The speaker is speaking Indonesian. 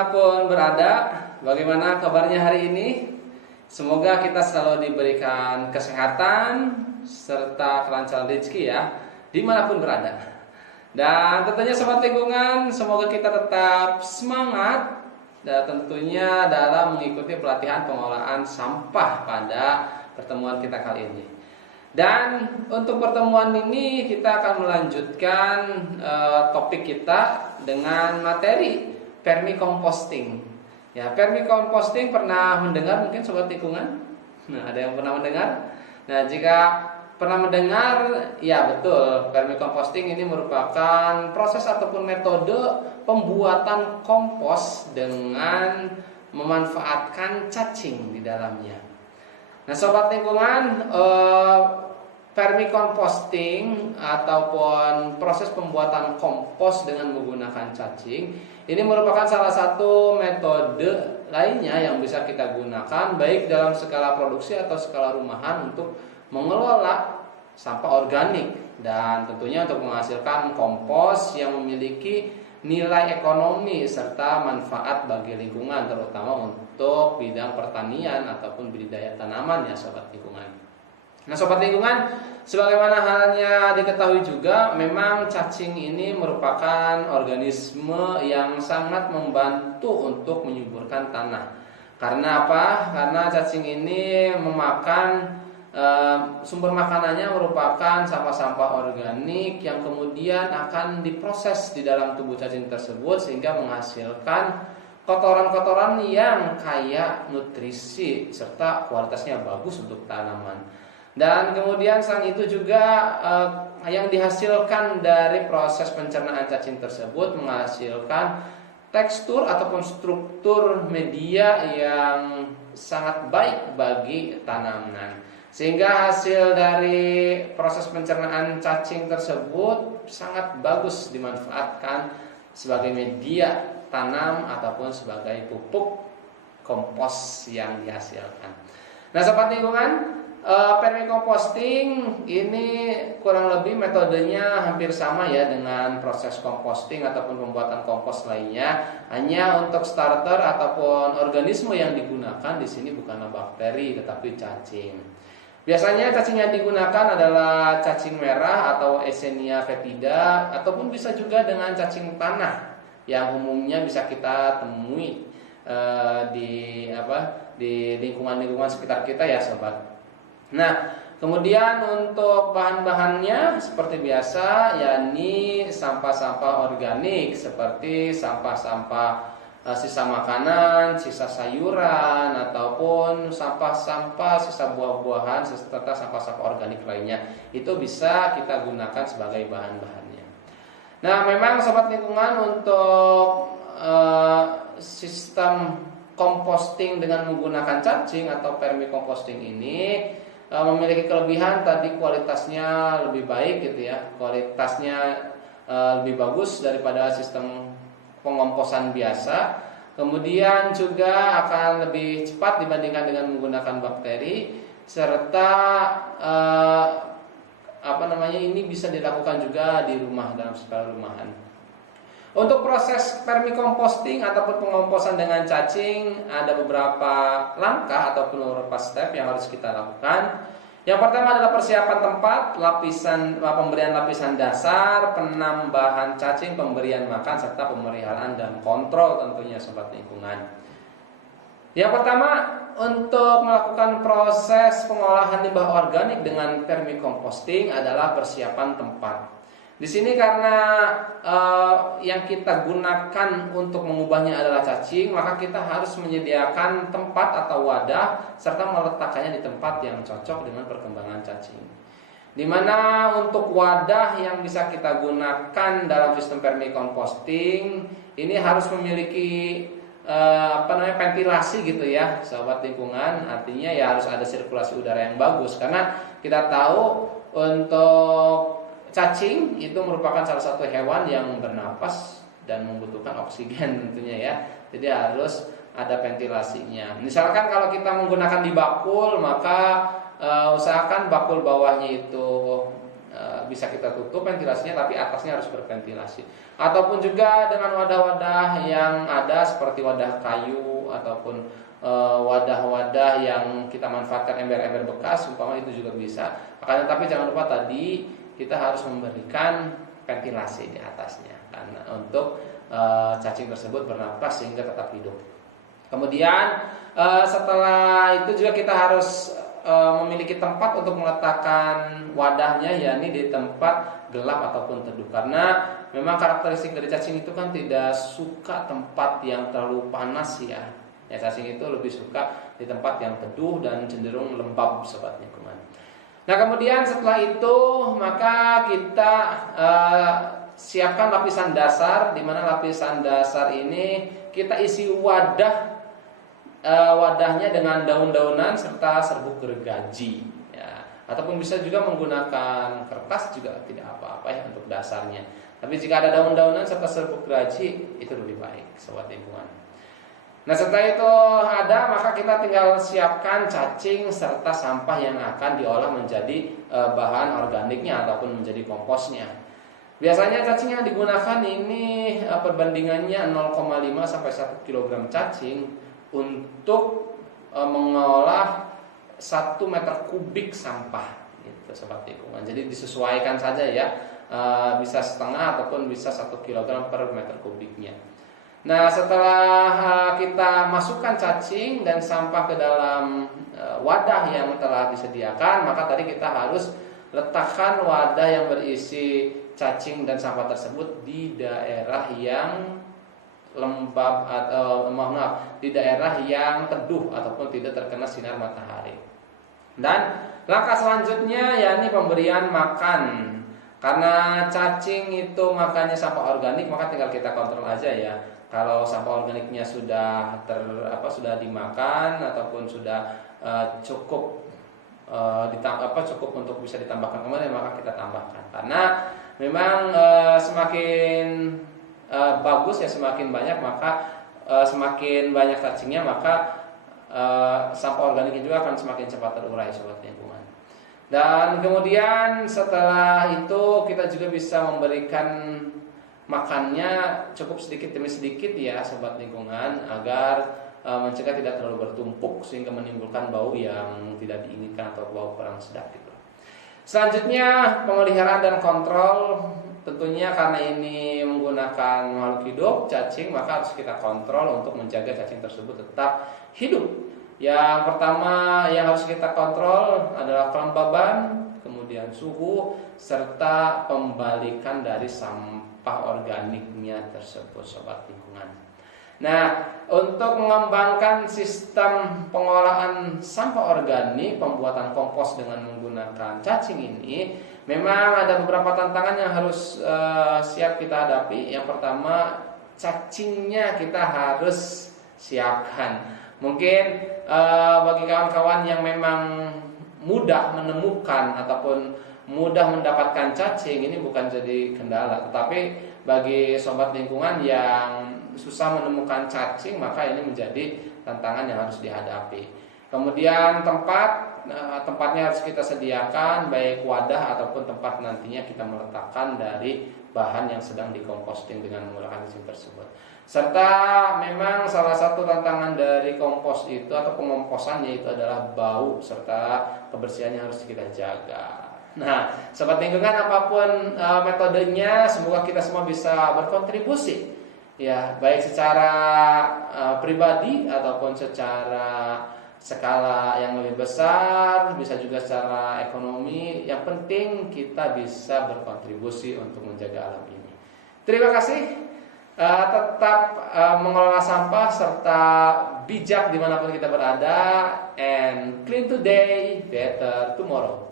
dimanapun berada, bagaimana kabarnya hari ini? Semoga kita selalu diberikan kesehatan serta kelancaran rezeki ya, dimanapun berada. Dan tentunya sobat lingkungan, semoga kita tetap semangat dan tentunya dalam mengikuti pelatihan pengolahan sampah pada pertemuan kita kali ini. Dan untuk pertemuan ini kita akan melanjutkan topik kita dengan materi vermicomposting. Ya, vermicomposting pernah mendengar mungkin sobat lingkungan? Nah, ada yang pernah mendengar? Nah, jika pernah mendengar, ya betul, vermicomposting ini merupakan proses ataupun metode pembuatan kompos dengan memanfaatkan cacing di dalamnya. Nah, sobat lingkungan, vermicomposting ataupun proses pembuatan kompos dengan menggunakan cacing ini merupakan salah satu metode lainnya yang bisa kita gunakan baik dalam skala produksi atau skala rumahan untuk mengelola sampah organik dan tentunya untuk menghasilkan kompos yang memiliki nilai ekonomi serta manfaat bagi lingkungan, terutama untuk bidang pertanian ataupun budidaya tanaman ya sobat lingkungan. Nah sobat lingkungan, sebagaimana halnya diketahui juga, memang cacing ini merupakan organisme yang sangat membantu untuk menyuburkan tanah. Karena apa? Karena cacing ini memakan sumber makanannya merupakan sampah-sampah organik yang kemudian akan diproses di dalam tubuh cacing tersebut sehingga menghasilkan kotoran-kotoran yang kaya nutrisi serta kualitasnya bagus untuk tanaman. Dan kemudian selain itu juga yang dihasilkan dari proses pencernaan cacing tersebut menghasilkan tekstur ataupun struktur media yang sangat baik bagi tanaman. Sehingga hasil dari proses pencernaan cacing tersebut sangat bagus dimanfaatkan sebagai media tanam ataupun sebagai pupuk kompos yang dihasilkan. Nah sobat lingkungan, vermicomposting ini kurang lebih metodenya hampir sama ya dengan proses composting ataupun pembuatan kompos lainnya. Hanya untuk starter ataupun organisme yang digunakan di sini bukanlah bakteri tetapi cacing. Biasanya cacing yang digunakan adalah cacing merah atau Escherichia fetida ataupun bisa juga dengan cacing tanah yang umumnya bisa kita temui di lingkungan-lingkungan sekitar kita ya sobat. Nah, kemudian untuk bahan-bahannya seperti biasa yakni sampah-sampah organik seperti sampah-sampah sisa makanan, sisa sayuran ataupun sampah-sampah sisa buah-buahan serta sampah-sampah organik lainnya itu bisa kita gunakan sebagai bahan-bahannya. Nah, memang sobat lingkungan untuk sistem composting dengan menggunakan cacing atau vermicomposting ini memiliki kelebihan tadi kualitasnya lebih baik gitu ya. Kualitasnya lebih bagus daripada sistem pengomposan biasa. Kemudian juga akan lebih cepat dibandingkan dengan menggunakan bakteri serta ini bisa dilakukan juga di rumah dalam skala rumahan. Untuk proses vermicomposting ataupun pengomposan dengan cacing ada beberapa langkah ataupun beberapa step yang harus kita lakukan. Yang pertama adalah persiapan tempat, pemberian lapisan dasar, penambahan cacing, pemberian makan serta pemeliharaan dan kontrol tentunya sobat lingkungan. Yang pertama untuk melakukan proses pengolahan limbah organik dengan vermicomposting adalah persiapan tempat. Di sini karena yang kita gunakan untuk mengubahnya adalah cacing, maka kita harus menyediakan tempat atau wadah serta meletakkannya di tempat yang cocok dengan perkembangan cacing. Di mana untuk wadah yang bisa kita gunakan dalam sistem vermicomposting ini harus memiliki ventilasi gitu ya, sobat lingkungan. Artinya ya harus ada sirkulasi udara yang bagus karena kita tahu untuk cacing itu merupakan salah satu hewan yang bernapas dan membutuhkan oksigen tentunya ya. Jadi harus ada ventilasinya. Misalkan kalau kita menggunakan di bakul, maka usahakan bakul bawahnya itu bisa kita tutup ventilasinya, tapi atasnya harus berventilasi. Ataupun juga dengan wadah-wadah yang ada seperti wadah kayu ataupun wadah-wadah yang kita manfaatkan ember-ember bekas, umpama itu juga bisa. Akan tetapi jangan lupa tadi kita harus memberikan ventilasi di atasnya karena untuk cacing tersebut bernapas sehingga tetap hidup. Kemudian setelah itu juga kita harus memiliki tempat untuk meletakkan wadahnya, yakni di tempat gelap ataupun teduh, karena memang karakteristik dari cacing itu kan tidak suka tempat yang terlalu panas ya. Cacing itu lebih suka di tempat yang teduh dan cenderung lembab sobat lingkungan. Nah kemudian setelah itu maka kita siapkan lapisan dasar, di mana lapisan dasar ini kita isi wadahnya dengan daun-daunan serta serbuk gergaji ya. Ataupun bisa juga menggunakan kertas juga tidak apa-apa ya untuk dasarnya. Tapi jika ada daun-daunan serta serbuk gergaji itu lebih baik sobat lingkungan. Nah setelah itu ada, maka kita tinggal siapkan cacing serta sampah yang akan diolah menjadi bahan organiknya ataupun menjadi komposnya. Biasanya cacing yang digunakan ini perbandingannya 0,5 sampai 1 kg cacing untuk mengolah 1 meter kubik sampah gitu sobat lingkungan. Jadi disesuaikan saja ya, bisa setengah ataupun bisa 1 kg per meter kubiknya. Nah setelah kita masukkan cacing dan sampah ke dalam wadah yang telah disediakan, maka tadi kita harus letakkan wadah yang berisi cacing dan sampah tersebut di daerah yang lembab atau di daerah yang teduh ataupun tidak terkena sinar matahari. Dan langkah selanjutnya yakni pemberian makan. Karena cacing itu makannya sampah organik, maka tinggal kita kontrol aja ya. Kalau sampah organiknya sudah sudah dimakan ataupun sudah cukup cukup untuk bisa ditambahkan kembali, maka kita tambahkan. Karena memang semakin bagus ya, semakin banyak maka semakin banyak cacingnya, maka sampah organiknya juga akan semakin cepat terurai sobat lingkungan. Dan kemudian setelah itu kita juga bisa memberikan makannya cukup sedikit demi sedikit ya sobat lingkungan, agar mencegah tidak terlalu bertumpuk sehingga menimbulkan bau yang tidak diinginkan atau bau kurang sedap gitu. Selanjutnya pemeliharaan dan kontrol. Tentunya karena ini menggunakan makhluk hidup, cacing, maka harus kita kontrol untuk menjaga cacing tersebut tetap hidup. Yang pertama yang harus kita kontrol adalah kelembaban, kemudian suhu, serta pembalikan dari sampah organiknya tersebut sobat lingkungan. Nah, untuk mengembangkan sistem pengolahan sampah organik, pembuatan kompos dengan menggunakan cacing ini, memang ada beberapa tantangan yang harus siap kita hadapi. Yang pertama, cacingnya kita harus siapkan. Mungkin bagi kawan-kawan yang memang mudah menemukan ataupun mudah mendapatkan cacing, ini bukan jadi kendala. Tetapi bagi sobat lingkungan yang susah menemukan cacing, maka ini menjadi tantangan yang harus dihadapi. Kemudian tempatnya harus kita sediakan, baik wadah ataupun tempat nantinya kita meletakkan dari bahan yang sedang dikomposting dengan menggunakan cacing tersebut. Serta memang salah satu tantangan dari kompos itu atau pengomposan yaitu adalah bau serta kebersihannya harus kita jaga. Nah, sobat lingkungan, apapun metodenya, semoga kita semua bisa berkontribusi ya, baik secara pribadi ataupun secara skala yang lebih besar, bisa juga secara ekonomi. Yang penting kita bisa berkontribusi untuk menjaga alam ini. Terima kasih. Tetap mengelola sampah serta bijak dimanapun kita berada. And clean today, better tomorrow.